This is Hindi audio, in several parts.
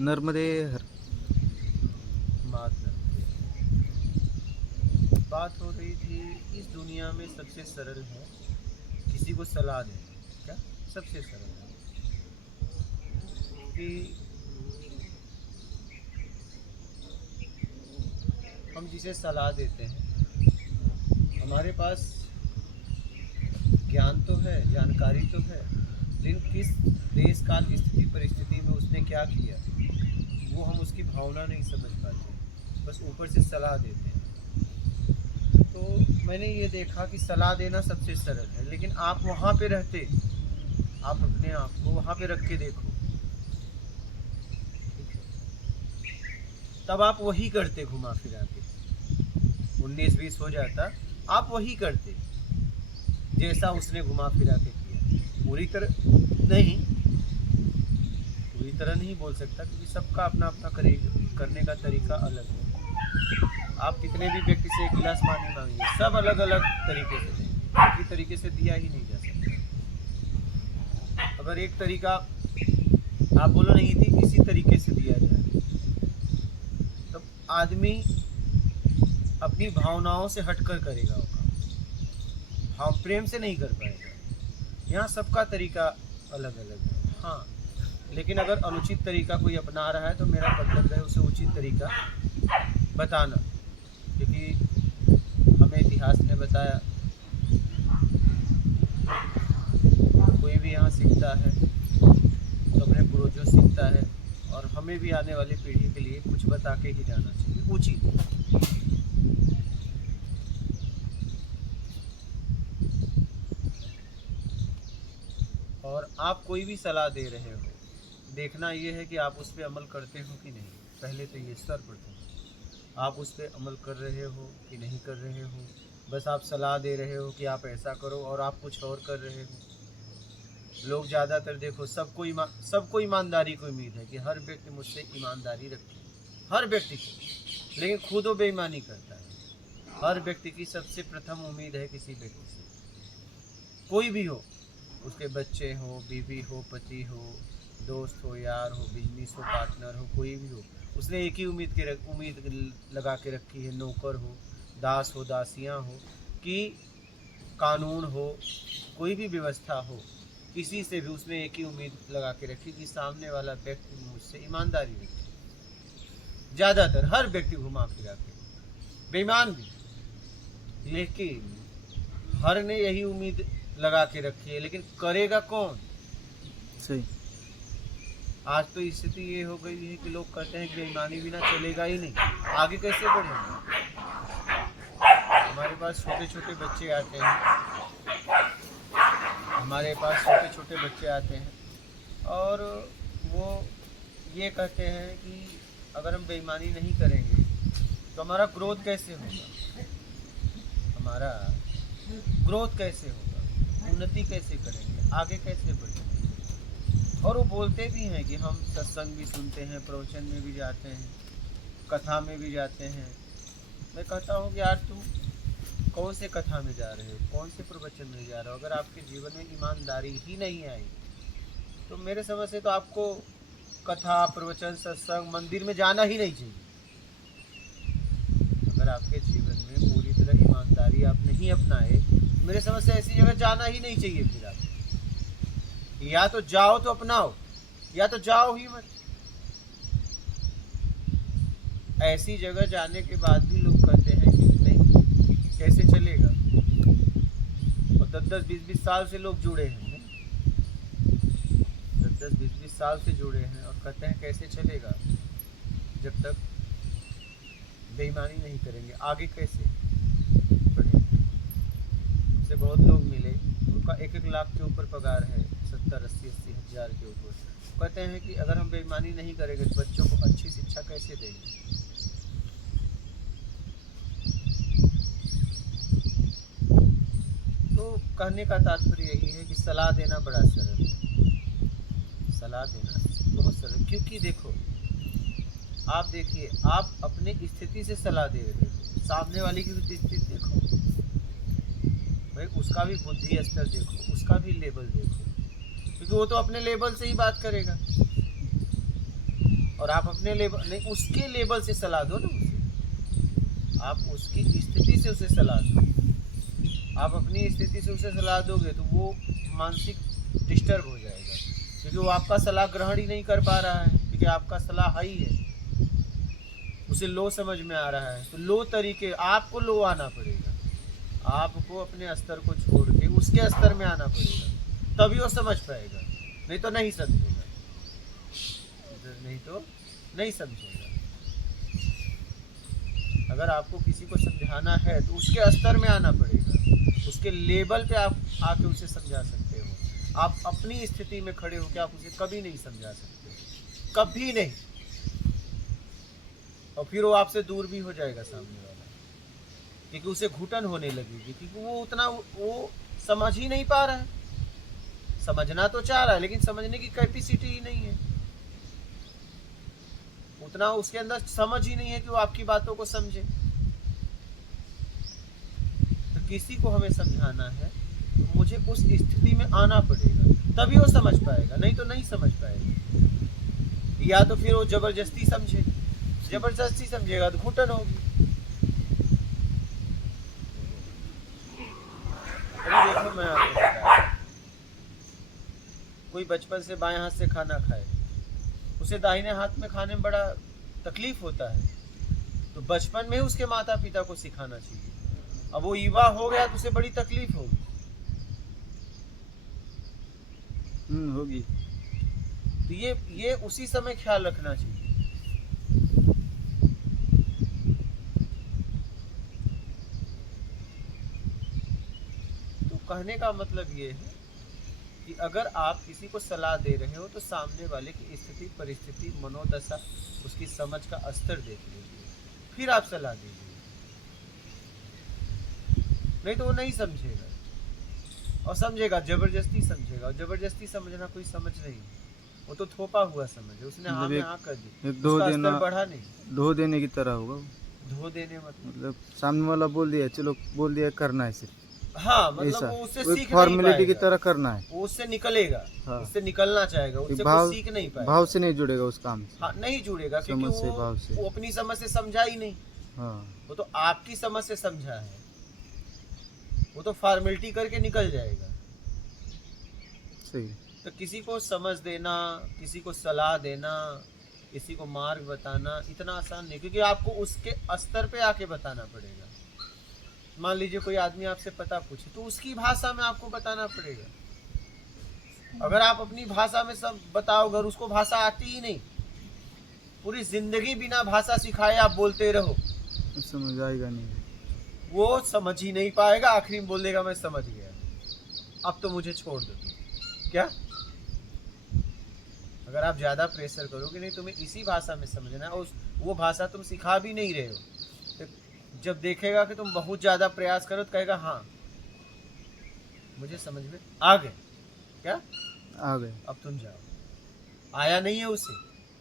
नर्मदे हर। बात नर्मदे। बात हो रही थी, इस दुनिया में सबसे सरल है किसी को सलाह देना। क्या सबसे सरल है कि हम जिसे सलाह देते हैं, हमारे पास ज्ञान तो है, जानकारी तो है, लेकिन किस देश काल स्थिति परिस्थिति में उसने क्या किया वो हम उसकी भावना नहीं समझ पाते, बस ऊपर से सलाह देते हैं। तो मैंने ये देखा कि सलाह देना सबसे सरल है, लेकिन आप वहाँ पे रहते, आप अपने आप को वहाँ पे रख के देखो, ठीक है? तब आप वही करते, घुमा फिरा के 19-20 हो जाता, आप वही करते जैसा उसने घुमा फिरा के किया। पूरी तरह नहीं बोल सकता, क्योंकि सबका अपना अपना करने का तरीका अलग है। आप कितने भी व्यक्ति से एक गिलास पानी मांगिए, सब अलग अलग तरीके से देंगे, एक ही तरीके से दिया ही नहीं जा सकता। अगर एक तरीका आप बोलो नहीं थी इसी तरीके से दिया जाए, तो आदमी अपनी भावनाओं से हटकर करेगा वो काम, भाव प्रेम से नहीं कर पाएगा। यहाँ सबका तरीका अलग अलग है। हाँ, लेकिन अगर अनुचित तरीका कोई अपना रहा है तो मेरा कर्तव्य है उसे उचित तरीका बताना, क्योंकि हमें इतिहास ने बताया, कोई भी यहाँ सीखता है तो अपने पूर्वजों से सीखता है, और हमें भी आने वाली पीढ़ी के लिए कुछ बता के ही जाना चाहिए उचित। और आप कोई भी सलाह दे रहे हो, देखना ये है कि आप उस पर अमल करते हो कि नहीं। पहले तो ये सर्वप्रथम, आप उस पर अमल कर रहे हो कि नहीं कर रहे हो। बस आप सलाह दे रहे हो कि आप ऐसा करो और आप कुछ और कर रहे हो। लोग ज़्यादातर देखो, सबको ईमानदारी की उम्मीद है कि हर व्यक्ति मुझसे ईमानदारी रखे, हर व्यक्ति को, लेकिन खुद वो बेईमानी करता है। हर व्यक्ति की सबसे प्रथम उम्मीद है किसी व्यक्ति से, कोई भी हो, उसके बच्चे हो, बीवी हो, पति हो, दोस्त हो, यार हो, बिजनेस हो, पार्टनर हो, कोई भी हो, उसने एक ही उम्मीद लगा के रखी है, नौकर हो, दास हो, दासियाँ हो, कि कानून हो, कोई भी व्यवस्था हो, किसी से भी उसने एक ही उम्मीद लगा के रखी कि सामने वाला व्यक्ति मुझसे ईमानदारी रखे। ज़्यादातर हर व्यक्ति घुमा फिरा के, बेईमान भी, लेकिन हर ने यही उम्मीद लगा के रखी है, लेकिन करेगा कौन? सही। आज तो स्थिति ये हो गई है कि लोग कहते हैं कि बेईमानी बिना चलेगा ही नहीं, आगे कैसे बढ़ेंगे? हमारे पास छोटे छोटे बच्चे आते हैं, हमारे पास छोटे छोटे बच्चे आते हैं और वो ये कहते हैं कि अगर हम बेईमानी नहीं करेंगे तो हमारा ग्रोथ कैसे होगा, हमारा ग्रोथ कैसे होगा, उन्नति कैसे करेंगे, आगे कैसे बढ़ेंगे। और वो बोलते भी हैं कि हम सत्संग भी सुनते हैं, प्रवचन में भी जाते हैं, कथा में भी जाते हैं। मैं कहता हूँ कि यार तुम कौन से कथा में जा रहे हो, कौन से प्रवचन में जा रहे हो? अगर आपके जीवन में ईमानदारी ही नहीं आई तो मेरे समझ से तो आपको कथा, प्रवचन, सत्संग, मंदिर में जाना ही नहीं चाहिए। अगर आपके जीवन में पूरी तरह ईमानदारी आप नहीं अपनाए, मेरे समझ से ऐसी जगह जाना ही नहीं चाहिए। फिर आप या तो जाओ तो अपनाओ, या तो जाओ ही मत। ऐसी जगह जाने के बाद भी लोग कहते हैं कि नहीं, कैसे चलेगा? और 10-10, 20-20 साल से लोग जुड़े हैं, 10-10, 20-20 साल से जुड़े हैं और कहते हैं कैसे चलेगा? जब तक बेईमानी नहीं करेंगे आगे कैसे बढ़ेंगे? हमसे बहुत लोग मिले, उनका 1-1 लाख के ऊपर पगार है, 70-80-80 हज़ार के ऊपर। कहते हैं कि अगर हम बेईमानी नहीं करेंगे तो बच्चों को अच्छी शिक्षा कैसे देंगे? तो कहने का तात्पर्य यही है कि सलाह देना बड़ा सरल है, सलाह देना बहुत सरल। क्योंकि देखो, आप देखिए, आप अपने स्थिति से सलाह दे रहे हो, सामने वाले की भी स्थिति देखो भाई, उसका भी बुद्धि स्तर देखो, उसका भी लेवल देखो, क्योंकि वो तो अपने लेवल से ही बात करेगा। और आप अपने लेवल नहीं, उसके लेवल से सलाह दो ना उसे। आप उसकी स्थिति से उसे सलाह दो। आप अपनी स्थिति से उसे सलाह दोगे तो वो मानसिक डिस्टर्ब हो जाएगा, क्योंकि वो आपका सलाह ग्रहण ही नहीं कर पा रहा है, क्योंकि आपका सलाह हाई है, उसे लो समझ में आ रहा है। तो लो तरीके, आपको लो आना पड़ेगा, आपको अपने स्तर को छोड़ के उसके स्तर में आना पड़ेगा, तभी वो समझ पाएगा, नहीं तो नहीं समझेगा, नहीं तो नहीं समझेगा। अगर आपको किसी को समझाना है तो उसके स्तर में आना पड़ेगा, उसके लेवल पे आप आके उसे समझा सकते हो। आप अपनी स्थिति में खड़े होकर आप उसे कभी नहीं समझा सकते, कभी नहीं। और फिर वो आपसे दूर भी हो जाएगा सामने वाला, क्योंकि उसे घुटन होने लगेगी, क्योंकि वो उतना वो समझ ही नहीं पा रहा है। समझना तो चाह रहा है लेकिन समझने की कैपेसिटी ही नहीं है, उतना उसके अंदर समझ ही नहीं है कि वो आपकी बातों को समझे। तो किसी को हमें समझाना है तो मुझे उस स्थिति में आना पड़ेगा, तभी वो समझ पाएगा, नहीं तो नहीं समझ पाएगा। या तो फिर वो जबरदस्ती समझे, जबरदस्ती समझेगा तो घुटन होगी। अभी देखो, मैं आपको बता रहा हूं, कोई बचपन से बाएं हाथ से खाना खाए, उसे दाहिने हाथ में खाने में बड़ा तकलीफ होता है, तो बचपन में ही उसके माता पिता को सिखाना चाहिए। अब वो युवा हो गया तो उसे बड़ी तकलीफ होगी। होगी। तो ये उसी समय ख्याल रखना चाहिए। तो कहने का मतलब ये है कि अगर आप किसी को सलाह दे रहे हो तो सामने वाले की स्थिति, परिस्थिति, मनोदशा, उसकी समझ का स्तर देख लीजिए, फिर आप सलाह दीजिए, नहीं तो वो नहीं समझेगा। और समझेगा जबरदस्ती समझेगा, और जबरदस्ती समझना कोई समझ नहीं, वो तो थोपा हुआ समझ है, उसने हाँ में हाँ कर दी, उसका स्तर बढ़ा नहीं। धो देने की तरह होगा। धो देने मतलब सामने वाला बोल दिया, चलो बोल दिया, करना है सिर्फ। हाँ, मतलब वो उससे सीख नहीं फॉर्मेलिटी की पाएगा, तरह करना है, वो उससे निकलेगा। हाँ। उससे निकलना चाहेगा, उससे कुछ सीख नहीं पाएगा, भाव से नहीं जुड़ेगा उस काम से। हाँ, नहीं जुड़ेगा, क्योंकि वो अपनी समझ से समझा ही नहीं। हाँ। वो तो आपकी समझ से समझा है, वो तो फॉर्मेलिटी करके निकल जाएगा। सही। तो किसी को समझ देना, किसी को सलाह देना, किसी को मार्ग बताना इतना आसान नहीं, क्योंकि आपको उसके स्तर पे आके बताना पड़ेगा। मान लीजिए कोई आदमी आपसे पता पूछे तो उसकी भाषा में आपको बताना पड़ेगा। अगर आप अपनी भाषा में सब बताओ, अगर उसको भाषा आती ही नहीं, पूरी जिंदगी बिना भाषा सिखाए आप बोलते रहो, समझ आएगा नहीं, वो समझ ही नहीं पाएगा। आखिरी में बोल देगा मैं समझ गया, अब तो मुझे छोड़ दो। क्या अगर आप ज्यादा प्रेशर करोगे, नहीं तुम्हें इसी भाषा में समझना है, और वो भाषा तुम सिखा भी नहीं रहे हो, तो जब देखेगा कि तुम बहुत ज्यादा प्रयास करो तो कहेगा हाँ मुझे समझ में आ गए। क्या आ गए, अब तुम जाओ। आया नहीं है उसे,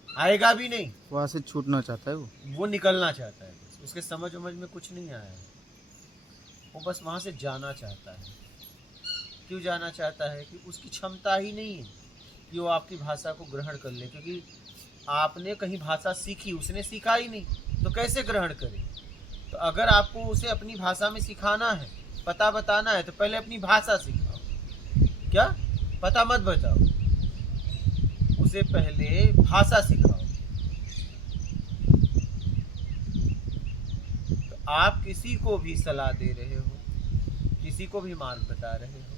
आएगा भी नहीं, वहां से छूटना चाहता है, वो निकलना चाहता है, बस उसके समझ में कुछ नहीं आया है, वो बस वहां से जाना चाहता है। क्यों जाना चाहता है? कि उसकी क्षमता ही नहीं है कि वो आपकी भाषा को ग्रहण कर ले, क्योंकि आपने कहीं भाषा सीखी, उसने सीखा ही नहीं, तो कैसे ग्रहण करे? तो अगर आपको उसे अपनी भाषा में सिखाना है, पता बताना है, तो पहले अपनी भाषा सिखाओ। क्या पता मत बताओ, उसे पहले भाषा सिखाओ। तो आप किसी को भी सलाह दे रहे हो, किसी को भी मार्ग बता रहे हो,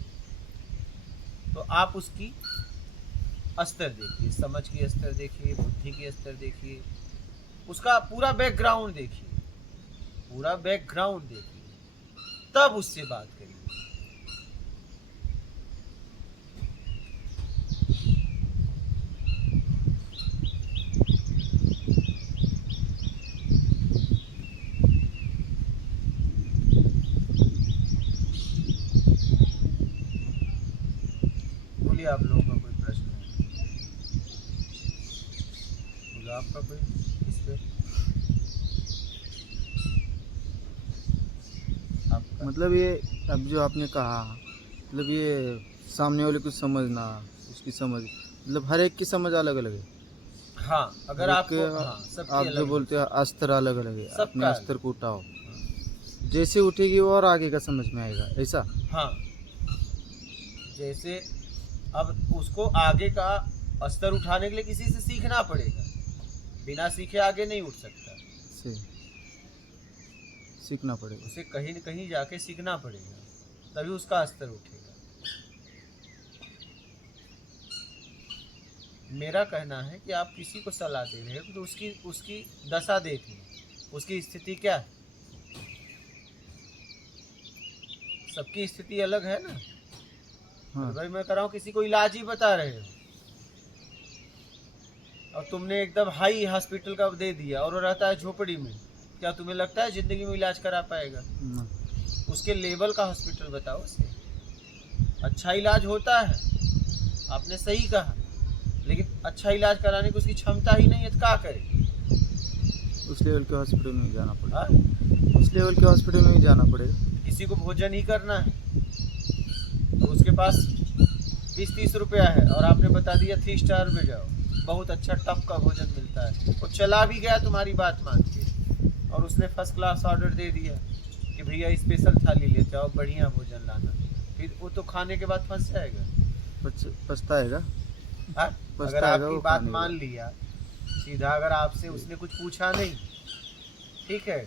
तो आप उसकी स्तर देखिए, समझ की स्तर देखिए, बुद्धि की स्तर देखिए, उसका पूरा बैकग्राउंड देखिए, पूरा बैकग्राउंड देखिए, तब उससे बात करिए। बोलिए, आप लोगों का कोई प्रश्न है? बोलो आपका कोई इस पे? आपका मतलब ये अब जो आपने कहा, मतलब ये सामने वाले को समझना, उसकी समझ, मतलब हर एक की समझ अलग अलग है। हाँ, अगर आपको क्योंकि हाँ सबकी आप अलग जो है। बोलते हो अस्त्र अलग अलग है, सबका अपने अलग। अस्त्र को उठाओ, जैसे उठेगी वो और आगे का समझ में आएगा ऐसा। हाँ, जैसे अब उसको आगे का अस्तर उठाने के लिए किसी से सीखना पड़ेगा, बिना सीखे आगे नहीं उठ सकता, से सीखना पड़ेगा। उसे कहीं न कहीं जाके सीखना पड़ेगा, तभी उसका अस्तर उठेगा। मेरा कहना है कि आप किसी को सलाह दे रहे हो तो उसकी उसकी दशा देख लो, उसकी स्थिति क्या है। सबकी स्थिति अलग है ना। हाँ, भाई मैं कर रहा हूँ, किसी को इलाज ही बता रहे हो और तुमने एकदम हाई हॉस्पिटल का दे दिया और वो रहता है झोपड़ी में, क्या तुम्हें लगता है जिंदगी में इलाज करा पाएगा? ना, उसके लेवल का हॉस्पिटल बताओ उसे। अच्छा इलाज होता है, आपने सही कहा, लेकिन अच्छा इलाज कराने की उसकी क्षमता ही नहीं है तो क्या करे? उस लेवल के हॉस्पिटल में ही जाना पड़ेगा। हाँ? उस लेवल के हॉस्पिटल में ही जाना पड़ेगा। किसी को भोजन ही करना है तो उसके पास 20-30 रुपया है और आपने बता दिया 3 स्टार में जाओ, बहुत अच्छा टप का भोजन मिलता है, वो चला भी गया तुम्हारी बात मान के और उसने फर्स्ट क्लास ऑर्डर दे दिया कि भैया स्पेशल थाली लेते आओ, बढ़िया भोजन लाना, फिर वो तो खाने के बाद फंस जाएगा। पछताएगा। हाँ? अगर पछताएगा आपकी वो बात खाने के मान बाद। लिया सीधा, अगर आपसे उसने कुछ पूछा नहीं, ठीक है,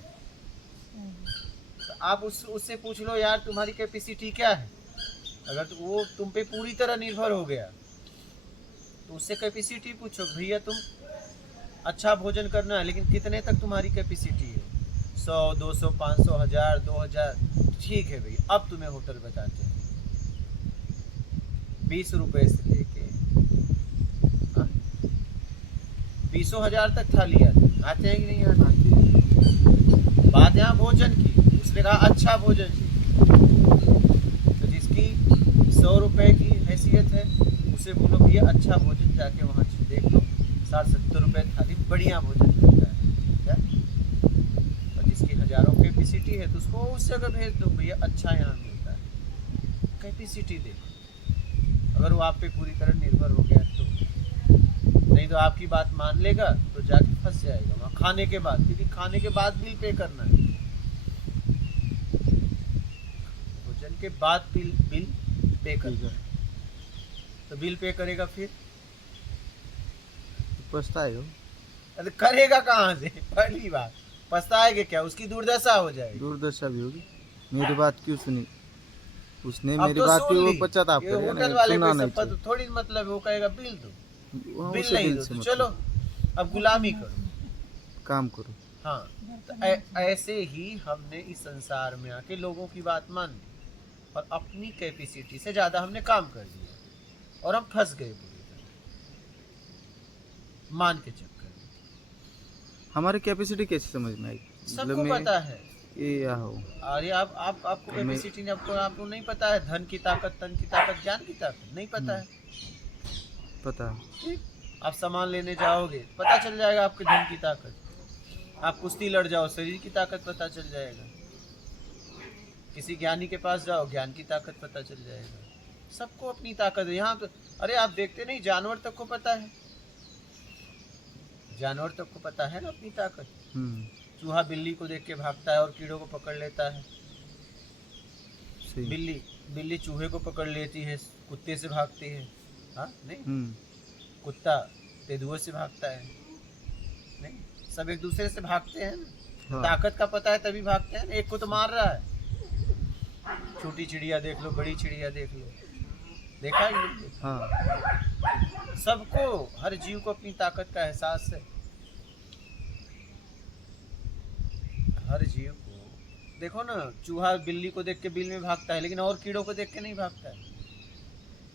तो आप उससे पूछ लो यार तुम्हारी कैपेसिटी क्या है। अगर तो वो तुम पे पूरी तरह निर्भर हो गया तो उससे कैपेसिटी पूछो, भैया तुम अच्छा भोजन करना है लेकिन कितने तक तुम्हारी कैपेसिटी है? 100, 200, 500, 1000, 2000, ठीक है भैया अब तुम्हें होटल बताते हैं। 20 रुपए से लेके 20,000 तक थाली आते हैं कि नहीं आते? बात यहाँ भोजन की, उसने कहा अच्छा भोजन चाहिए, तो जिसकी 100 रुपए की हैसियत है उसे बोलो भैया अच्छा भोजन जाके वहाँ देख लो, 60-70 रुपए थाली बढ़िया भोजन मिलता है क्या? और जिसकी हजारों कैपेसिटी है तो उसको उस जगह भेज दो, भैया अच्छा यहाँ मिलता है। कैपेसिटी देखो, अगर वो आप पे पूरी तरह निर्भर हो गया तो, नहीं तो आपकी बात मान लेगा तो जाके फंस जाएगा वहाँ खाने के बाद, क्योंकि खाने के बाद बिल पे करना है, भोजन के बाद बिल पे करना है, तो बिल पे करेगा फिर पछताएगा। अरे करेगा कहाँ से? पहली बात पछताएगा क्या, उसकी दुर्दशा हो जाएगी। दुर्दशा भी होगी। मेरी बात क्यों सुनी उसने? अब मेरी तो बात सुन पे वो ली, पश्चाताप ये करेगा होटल ना, वाले सुनना कोई नहीं सब पद चाहिए। थोड़ी मतलब वो कहेगा बिल दो, वहाँ बिल उसे नहीं दिल दो से तो मतलब चलो अब गुलामी करो। काम करो। हाँ, तो ऐसे ही हमने इस संसार में आके लोगों की बात मान ली और अपनी कैपेसिटी से ज्यादा हमने काम कर दिया और हम फंस गए पूरी तरह मान के चक्कर में। हमारी कैपेसिटी कैसे समझ में आएगी? मतलब सबको मैं पता है। ये हो अरे आपको मैं कैपेसिटी नहीं, आपको नहीं पता है, धन की ताकत, तन की ताकत, ज्ञान की ताकत नहीं पता है। पता। ठीक, आप सामान लेने जाओगे पता चल जाएगा आपके धन की ताकत, आप कुश्ती लड़ जाओ शरीर की ताकत पता चल जाएगा, किसी ज्ञानी के पास जाओ ज्ञान की ताकत पता चल जाएगा। सबको अपनी ताकत है यहाँ तो। अरे आप देखते नहीं, जानवर तक को पता है, जानवर तक को पता है ना अपनी ताकत। चूहा बिल्ली को देख के भागता है और कीड़ों को पकड़ लेता है। सही। बिल्ली चूहे को पकड़ लेती है, कुत्ते से भागती है। हाँ नहीं, कुत्ता तेंदुए से भागता है, नहीं, सब एक दूसरे से भागते हैं ना। हाँ। ताकत का पता है तभी भागते हैं ना। एक को तो मार रहा है, छोटी चिड़िया देख लो, बड़ी चिड़िया देख लो, देखा ही नहीं? हाँ। सबको, हर जीव को अपनी ताकत का एहसास है। हर जीव को देखो ना, चूहा बिल्ली को देख के बिल में भागता है लेकिन और कीड़ों को देख के नहीं भागता है,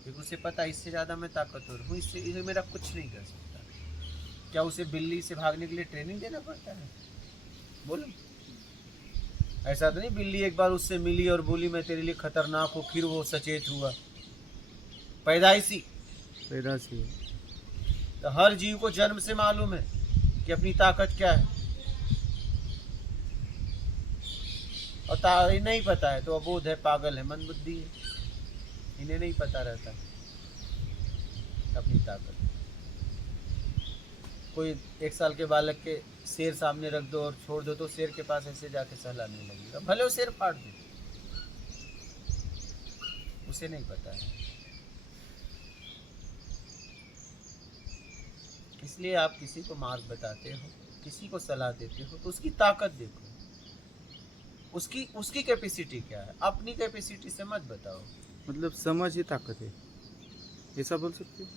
क्योंकि उसे पता है इससे ज्यादा मैं ताकतवर हूँ, इससे मेरा कुछ नहीं कर सकता। क्या उसे बिल्ली से भागने के लिए ट्रेनिंग देना पड़ता है? बोलो, ऐसा तो नहीं बिल्ली एक बार उससे मिली और बोली मैं तेरे लिए खतरनाक हूँ, फिर वो सचेत हुआ। पैदाइशी तो हर जीव को जन्म से मालूम है कि अपनी ताकत क्या है, और नहीं पता है तो अबोध है, पागल है, मंदबुद्धि है, इन्हें नहीं पता रहता अपनी ताकत। कोई 1 साल के बालक के शेर सामने रख दो और छोड़ दो तो शेर के पास ऐसे जाके सहलाने लगेगा, भले वो शेर फाड़ दे, उसे नहीं पता है। इसलिए आप किसी को मार्ग बताते हो, किसी को सलाह देते हो तो उसकी ताकत देखो, उसकी कैपेसिटी क्या है, अपनी कैपेसिटी से मत बताओ। मतलब समझ ही ताकत है, ऐसा बोल सकते हो?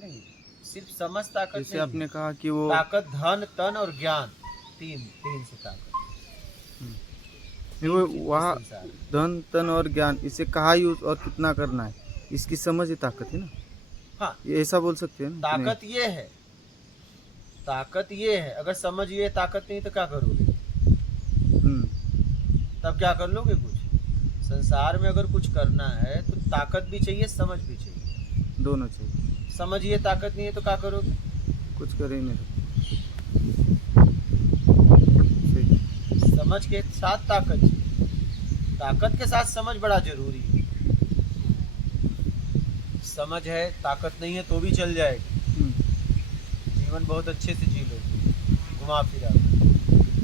नहीं, सिर्फ समझ ताकत जैसे नहीं आपने है। कहा कि वो ताकत धन तन और ज्ञान, तीन से ताकत। वो वहाँ संसार है। धन तन और ज्ञान, इसे कहाँ यूज और कितना करना है, इसकी समझ ही ताकत है ना, हाँ, ये ऐसा बोल सकते हैं ना? ताकत ये है, ताकत ये है। अगर समझ ये ताकत नहीं तो क्या करोगे? तब क्या कर लोगे? कुछ संसार में अगर कुछ करना है तो ताकत भी चाहिए, समझ भी चाहिए, दोनों चाहिए। समझ ये ताकत नहीं है तो क्या करोगे? कुछ कर ही नहीं सकते। समझ के साथ ताकत चाहिए, ताकत के साथ समझ बड़ा जरूरी है। समझ है, ताकत नहीं है तो भी चल जाएगा, जीवन बहुत अच्छे से जी लोगे घुमा फिरा।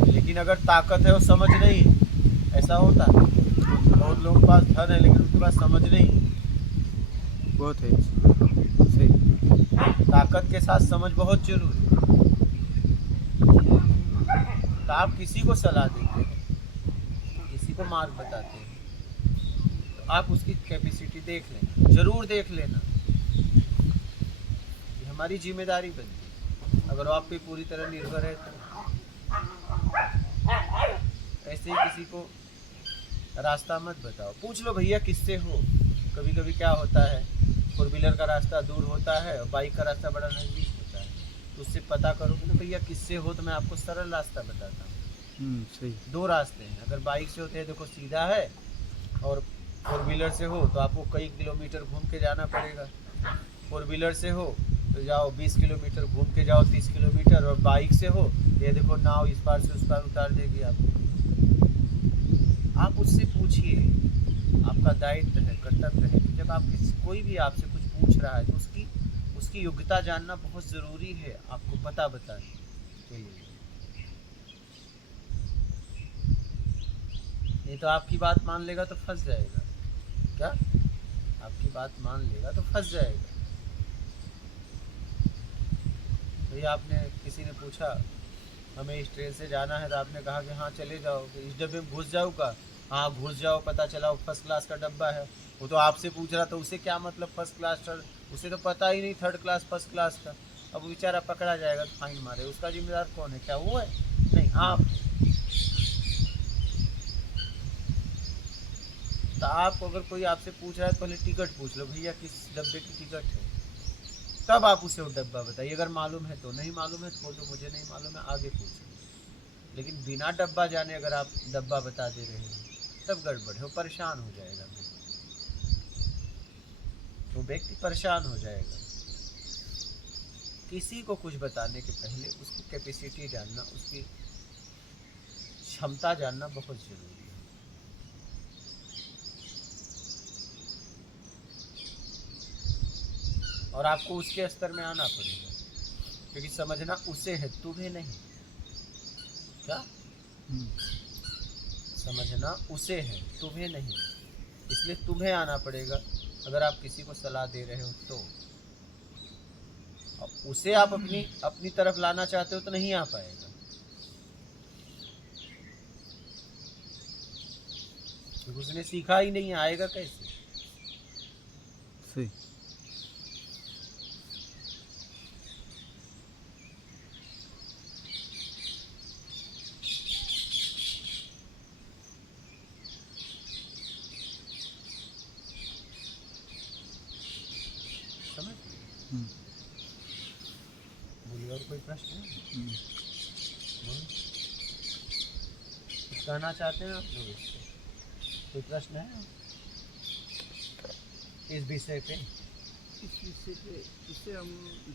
लेकिन अगर ताकत है और समझ नहीं है, ऐसा होता है। बहुत लोगों के पास धन है लेकिन उनके पास समझ नहीं है। बहुत है सही। ताकत के साथ समझ बहुत जरूरी है। तो आप किसी को सलाह देते हैं, किसी को मार्ग बताते हैं, तो आप उसकी कैपेसिटी देख लेना, जरूर देख लेना। ये हमारी जिम्मेदारी बनती है। अगर वो आप पे पूरी तरह निर्भर है तो ऐसे ही किसी को रास्ता मत बताओ। पूछ लो भैया किससे हो। कभी कभी क्या होता है, 4 व्हीलर का रास्ता दूर होता है और बाइक का रास्ता बड़ा नज़दीक होता है, तो उससे पता करोगे ना भैया किससे हो, तो मैं आपको सरल रास्ता बताता हूँ। सही। 2 रास्ते हैं। अगर बाइक से होते हैं देखो सीधा है, और 4 व्हीलर से हो तो आपको कई किलोमीटर घूम के जाना पड़ेगा। 4 व्हीलर से हो तो जाओ 20 किलोमीटर घूम के जाओ, 30 किलोमीटर। और बाइक से हो ये देखो नाव इस पार से उस पार उतार देगी आपको। आप उससे पूछिए, आपका दायित्व है, कर्तव्य है कि जब आप कोई भी आपसे कुछ पूछ रहा है तो उसकी योग्यता जानना बहुत ज़रूरी है, आपको पता बताने के लिए। नहीं तो आपकी बात मान लेगा तो फंस जाएगा। क्या? आपकी बात मान लेगा तो फंस जाएगा। भैया आपने किसी ने पूछा हमें इस ट्रेन से जाना है, तो आपने कहा कि हाँ चले जाओ। इस डब्बे में घुस जाऊँगा? हाँ घुस जाओ। पता चला वो फर्स्ट क्लास का डब्बा है। वो तो आपसे पूछ रहा था, उसे क्या मतलब फर्स्ट क्लास, उसे तो पता ही नहीं थर्ड क्लास फर्स्ट क्लास का। अब वो बेचारा पकड़ा जाएगा तो फाइन मारे, उसका जिम्मेदार कौन है? क्या वो है? नहीं, आप। तो आपको अगर कोई आपसे पूछ रहा है तो पहले टिकट पूछ लो, भैया किस डब्बे की टिकट है, तब आप उसे वो डब्बा बताइए। अगर मालूम है तो, नहीं मालूम है तो बोल दो मुझे नहीं मालूम है, आगे पूछो। लेकिन बिना डब्बा जाने अगर आप डब्बा बता दे रहे हो तब गड़बड़ है, वो परेशान हो जाएगा, वो व्यक्ति परेशान हो जाएगा। किसी को कुछ बताने के पहले उसकी कैपेसिटी जानना, उसकी क्षमता जानना बहुत जरूरी है। और आपको उसके स्तर में आना पड़ेगा, क्योंकि समझना उसे है, तुम्हें नहीं। क्या? समझना उसे है, तुम्हें नहीं। इसलिए तुम्हें आना पड़ेगा। अगर आप किसी को सलाह दे रहे हो तो उसे आप अपनी तरफ लाना चाहते हो तो नहीं आ पाएगा, क्योंकि उसने सीखा ही नहीं, आएगा कैसे? सही। समझ? बोलिए, और कोई प्रश्न है? कुछ कहना चाहते हैं आप लोग इससे? कोई प्रश्न है इस विषय पे? इस विषय पे इसे हम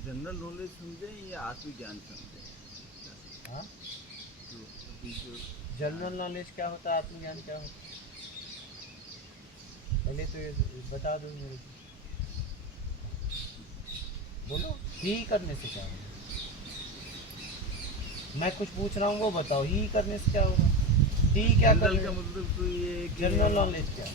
जनरल नॉलेज समझें या आत्मज्ञान समझें? हाँ, जो अभी जो जनरल नॉलेज क्या होता है, आत्मज्ञान क्या होता है? पहले तो ये बता दो मेरे को। बोलो, ही करने से क्या होगा? मैं कुछ पूछ रहा हूँ वो बताओ, ही करने से क्या होगा? ही क्या कर जनरल रहे का हो? मतलब तो ये है कि जनरल नॉलेज क्या?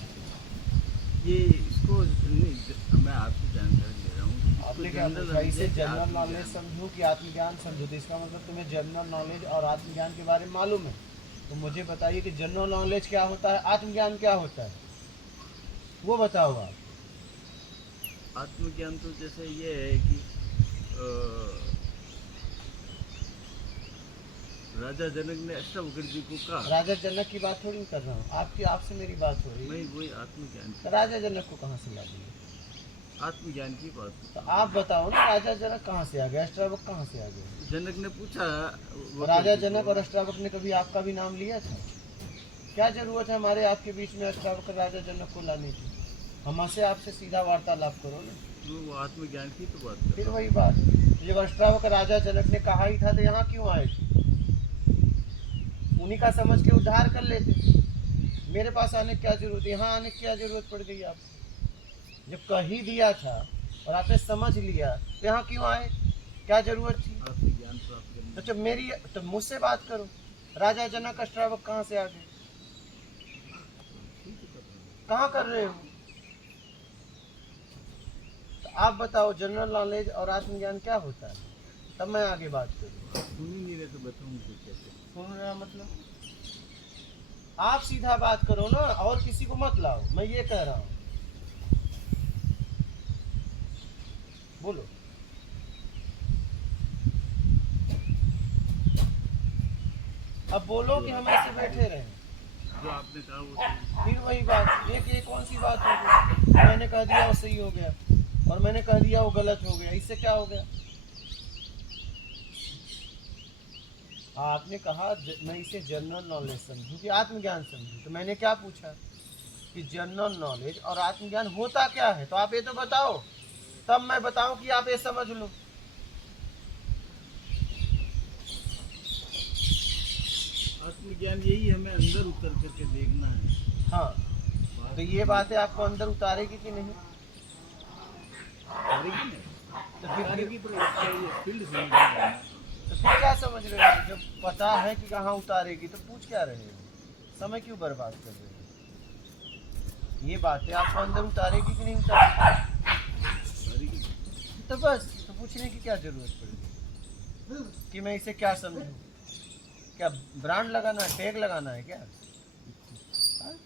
ये इसको नहीं, मैं आपसे जानकारी ले रहा हूँ कि इसको आपने क्या जनरल पूछा? इसे समझे कि जनरल नॉलेज आत्मज्ञान। समझो कि आत्मज्ञान समझो, तो इसका मतलब तुम्हें जनरल नॉलेज और आत्मज्ञान के बारे में मालूम है। तो मुझे बताइए कि जनरल नॉलेज क्या होता है, आत्मज्ञान क्या होता है, वो बताओ आप। आत्मज्ञान तो जैसे ये है कि राजा जनक ने अष्टावक्र जी को कहा। राजा जनक की बात थोड़ी कर रहा हूँ, आपसे मेरी बात हो रही मैं है। वही आत्मज्ञान तो की राजा जनक को कहाँ से ला दिए? आत्मज्ञान की बात तो कर रहा आप बताओ ना, राजा जनक कहाँ से आ गया, अष्टावक कहाँ से आ गया? हूँ। जनक ने पूछा तो वक्र राजा जी जनक और को। अष्टावक ने कभी आपका भी नाम लिया था? क्या जरूरत है हमारे आपके बीच में अष्टावक और राजा जनक को लाने की? हमसे आपसे सीधा वार्तालाप करो ना। मैं वो आत्मज्ञान की तो बात कर फिर रहा वही हूँ। बात, जब अष्टावक राजा जनक ने कहा ही था तो यहाँ क्यों आए थे? उन्हीं का समझ के उद्धार कर लेते। मेरे पास आने की क्या जरूरत है, यहाँ आने की क्या जरूरत पड़ गई आपको? जब कह ही दिया था और आपने समझ लिया तो यहाँ क्यों आए, क्या जरूरत थी? आत्मज्ञान प्राप्त करने तो की। जब मेरी, तो मुझसे बात करो, राजा जनक अष्टावक कहाँ से आ गए? ठीक है, कर रहा हूँ। कहाँ कर रहे हो? तो आप बताओ जनरल नॉलेज और आत्मज्ञान क्या होता है, तब मैं आगे बात करूँ। सुन ही नहीं रहे तो बताऊंगी कैसे। सुन रहा मतलब, आप सीधा बात करो ना, और किसी को मत लाओ, मैं ये कह रहा हूँ। बोलो। अब बोलो कि हम ऐसे बैठे रहे। जो आपने कहा वो सही। फिर वही बात, ये कौन सी बात हो गई? मैंने कह दिया वो सही हो गया और मैंने कह दिया वो गलत हो गया, इससे क्या हो गया? आपने कहा मैं इसे जनरल नॉलेज समझूं कि आत्मज्ञान समझूं, तो मैंने क्या पूछा कि जनरल नॉलेज और आत्मज्ञान होता क्या है, तो आप ये तो बताओ, तब मैं बताऊं कि आप ये समझ लो। आत्मज्ञान यही हमें अंदर उतर करके देखना है। हाँ, तो ये बातें आपको अंदर उतारेगी कि नहीं? उतारेगी ना, तो फिर उतारेगी, पर उसका ये फील्ड समझना है ना। तो फिर क्या समझ रहे हो? जब पता है कि कहाँ उतारेगी तो पूछ क्या रहे हो, समय क्यों बर्बाद कर रहे हो? ये बातें आपको अंदर उतारेगी कि नहीं उतारेगी? उतारेगी। तो बस, तो पूछने की क्या जरूरत पड़ेगी कि मैं इसे क्या समझूं? क्या ब्रांड लगाना है, टैग लगाना है क्या? हाँ?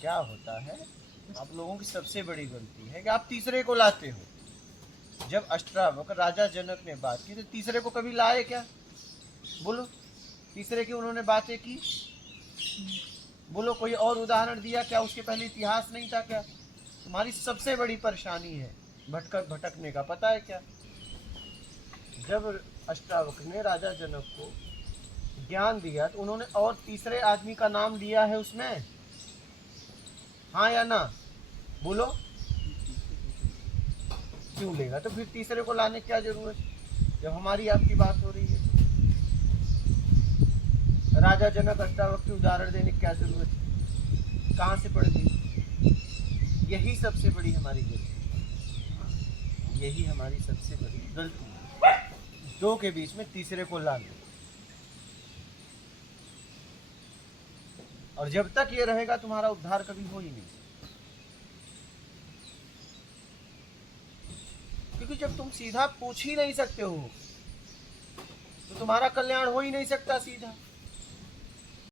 क्या होता है, आप लोगों की सबसे बड़ी गलती है कि आप तीसरे को लाते हो। जब अष्टावक्र राजा जनक ने बात की तो तीसरे को कभी लाए क्या? बोलो, तीसरे की उन्होंने बातें की? बोलो, कोई और उदाहरण दिया क्या? उसके पहले इतिहास नहीं था क्या? तुम्हारी सबसे बड़ी परेशानी है भटकने का, पता है क्या? जब अष्टावक्र ने राजा जनक को ज्ञान दिया तो उन्होंने और तीसरे आदमी का नाम लिया है उसमें, हाँ या ना? बोलो, क्यों लेगा? तो फिर तीसरे को लाने की क्या जरूरत है जब हमारी आपकी बात हो रही है? राजा जनक अष्टावक्र की उदाहरण देने की क्या जरूरत है? कहाँ से पड़ गई? यही सबसे बड़ी हमारी गलती, यही हमारी सबसे बड़ी गलती है, दो के बीच में तीसरे को लाना। और जब तक ये रहेगा तुम्हारा उद्धार कभी हो ही नहीं सकता, क्योंकि जब तुम सीधा पूछ ही नहीं सकते हो तो तुम्हारा कल्याण हो ही नहीं सकता सीधा।